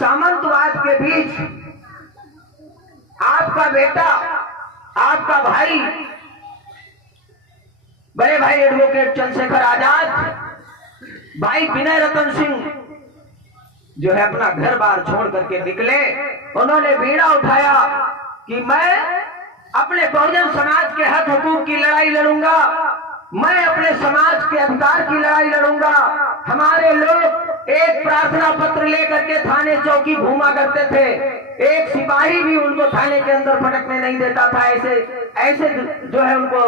सामंतवाद के बीच आपका बेटा, आपका भाई, बड़े भाई एडवोकेट चंद्रशेखर आजाद, भाई विनय रतन सिंह जो है अपना घर बार छोड़ करके निकले। उन्होंने बीड़ा उठाया कि मैं अपने बहुजन समाज के हक हुकूक की लड़ाई लड़ूंगा, मैं अपने समाज के अधिकार की लड़ाई लड़ूंगा। हमारे लोग एक प्रार्थना पत्र लेकर के थाने चौकी घूमा करते थे, एक सिपाही भी उनको थाने के अंदर फटकने नहीं देता था। ऐसे जो है उनको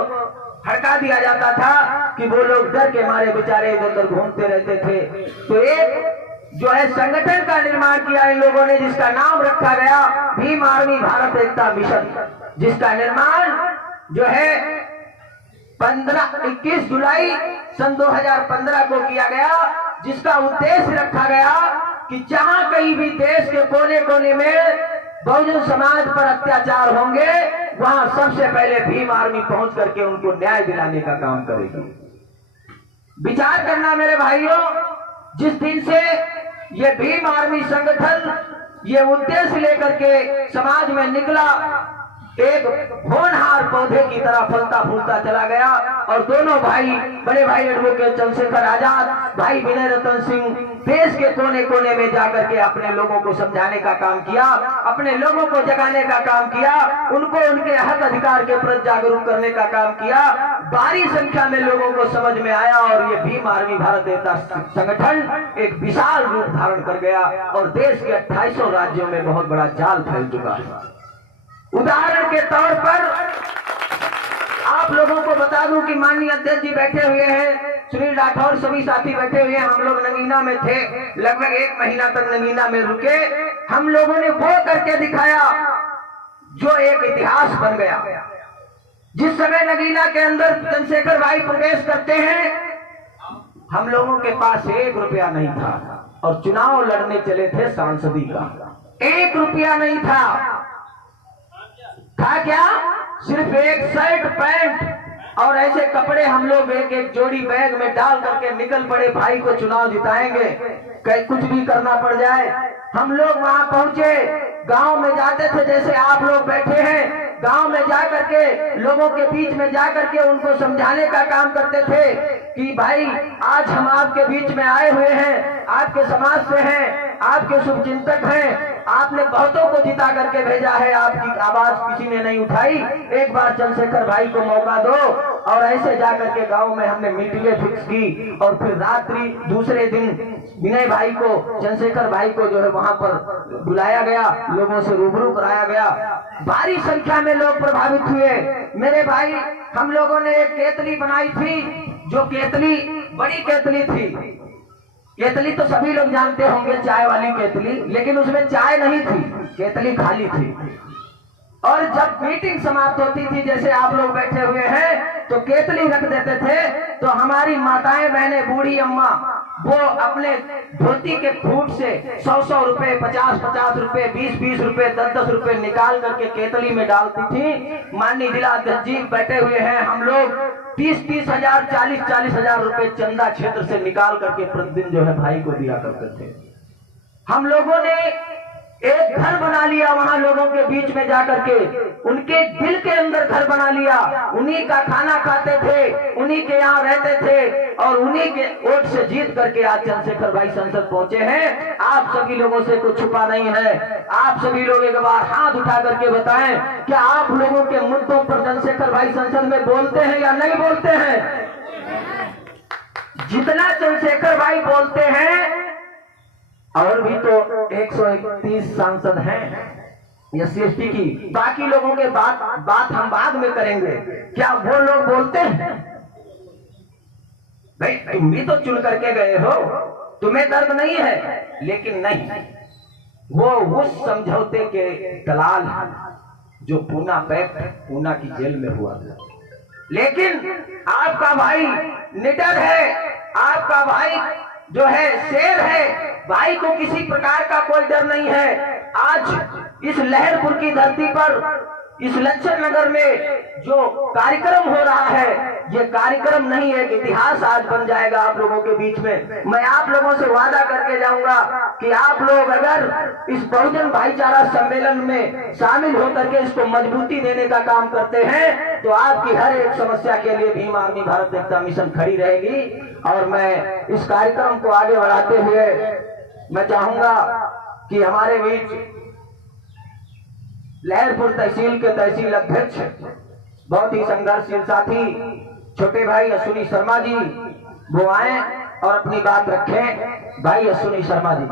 हटा दिया जाता था कि वो लोग डर के मारे बेचारे इधर उधर घूमते रहते थे। तो एक जो है संगठन का निर्माण किया इन लोगों ने, जिसका नाम रखा गया भीम आर्मी भारत एकता मिशन, जिसका निर्माण जो है 21 जुलाई सन 2015 को किया गया, जिसका उद्देश्य रखा गया कि जहां कहीं भी देश के कोने कोने में बहुजन समाज पर अत्याचार होंगे, वहां सबसे पहले भीम आर्मी पहुंच करके उनको न्याय दिलाने का काम करेगी। विचार करना मेरे भाइयों, जिस दिन से ये भीम आर्मी संगठन ये उद्देश्य लेकर के समाज में निकला, एक होनहार पौधे की तरह फलता फूलता चला गया। और दोनों भाई, बड़े भाई एडवोकेट चंद्रशेखर आजाद, भाई विनय रतन सिंह देश के कोने कोने में जाकर के अपने लोगों को समझाने का काम किया, अपने लोगों को जगाने का काम किया, उनको उनके हक अधिकार के प्रति जागरूक करने का काम किया। भारी संख्या में लोगों को समझ में आया और ये भीम आर्मी भारत एकता संगठन एक विशाल रूप धारण कर गया और देश के 2800 राज्यों में बहुत बड़ा जाल फैल चुका है। उदाहरण के तौर पर आप लोगों को बता दूं कि माननीय अध्यक्ष जी बैठे हुए हैं, सुनील राठौर, सभी साथी बैठे हुए हैं। हम लोग नगीना में थे, लगभग 1 महीना तक नगीना में रुके। हम लोगों ने वो करके दिखाया जो एक इतिहास बन गया। जिस समय नगीना के अंदर चंद्रशेखर भाई प्रवेश करते हैं, हम लोगों के पास 1 रुपया नहीं था और चुनाव लड़ने चले थे सांसदी का। 1 रुपया नहीं था क्या? सिर्फ एक शर्ट पैंट और ऐसे कपड़े हम लोग एक एक जोड़ी बैग में डाल करके निकल पड़े, भाई को चुनाव जिताएंगे, कहीं कुछ भी करना पड़ जाए। हम लोग वहां पहुंचे, गांव में जाते थे, जैसे आप लोग बैठे हैं, गांव में जाकर के लोगों के बीच में जाकर के उनको समझाने का काम करते थे कि भाई आज हम आपके बीच में आए हुए हैं, आपके समाज से हैं, आपके शुभचिंतक हैं, आपने बहुतों को जिता करके भेजा है, आपकी आवाज किसी ने नहीं उठाई, एक बार चंद्रशेखर भाई को मौका दो। और ऐसे जाकर के गांव में हमने मीटिंगें फिक्स की और फिर रात्रि दूसरे दिन विनय भाई को, चंद्रशेखर भाई को जो है वहां पर बुलाया गया, लोगों से रूबरू कराया गया। भारी संख्या में लोग प्रभावित हुए। मेरे भाई, हम लोगों ने एक केतली बनाई थी, जो केतली बड़ी केतली थी। केतली तो सभी लोग जानते होंगे, चाय वाली केतली, लेकिन उसमें चाय नहीं थी, केतली खाली थी। और जब मीटिंग समाप्त होती थी, जैसे आप लोग बैठे हुए हैं, तो केतली रख देते थे, तो हमारी माताएं बहनें, बूढ़ी अम्मा, वो अपने धोती के फूट से 100-100 रुपए, 50-50 रुपए, 20-20 रुपए, 10-10 रुपए निकाल करके केतली में डालती थी। माननीय जिला अध्यक्ष जी बैठे हुए हैं, हम लोग 30-30 हजार, 40-40 हजार रुपए चंदा क्षेत्र से निकाल करके प्रतिदिन जो है भाई को दिया करते थे। हम लोगों ने एक घर बना लिया, वहां लोगों के बीच में जाकर के उनके दिल के अंदर घर बना लिया, उन्हीं का खाना खाते थे, उन्हीं के यहाँ रहते थे और उन्हीं के वोट से जीत करके आज चंद्रशेखर भाई संसद पहुंचे हैं। आप सभी लोगों से कुछ छुपा नहीं है। आप सभी लोग एक बार हाथ उठा करके बताएं, क्या आप लोगों के मुद्दों पर चंद्रशेखर भाई संसद में बोलते हैं या नहीं बोलते हैं? जितना चंद्रशेखर भाई बोलते हैं, और भी तो 131 सांसद हैं SC/ST की, बाकी लोगों के बात हम बाद में करेंगे। क्या वो लोग बोलते हैं? भाई तुम भी तो चुन करके गए हो, तुम्हें दर्द नहीं है, लेकिन नहीं, वो उस समझौते के दलाल जो पूना पैक्ट, पूना की जेल में हुआ था। लेकिन आपका भाई निडर है, आपका भाई जो है शेर है, भाई को किसी प्रकार का कोई डर नहीं है। आज इस लहरपुर की धरती पर इस लच्छन नगर में जो कार्यक्रम हो रहा है, ये कार्यक्रम नहीं है, इतिहास आज बन जाएगा आप लोगों के बीच में। मैं आप लोगों से वादा करके जाऊंगा कि आप लोग अगर इस बहुजन भाईचारा सम्मेलन में शामिल होकर के इसको मजबूती देने का काम करते हैं तो आपकी हर एक समस्या के लिए भीम आर्मी भारत एकता मिशन खड़ी रहेगी। और मैं इस कार्यक्रम को आगे बढ़ाते हुए मैं चाहूंगा कि हमारे बीच लहरपुर तहसील के तहसील अध्यक्ष, बहुत ही संघर्षशील साथी छोटे भाई अश्विनी शर्मा जी वो आए और अपनी बात रखें। भाई अश्विनी शर्मा जी।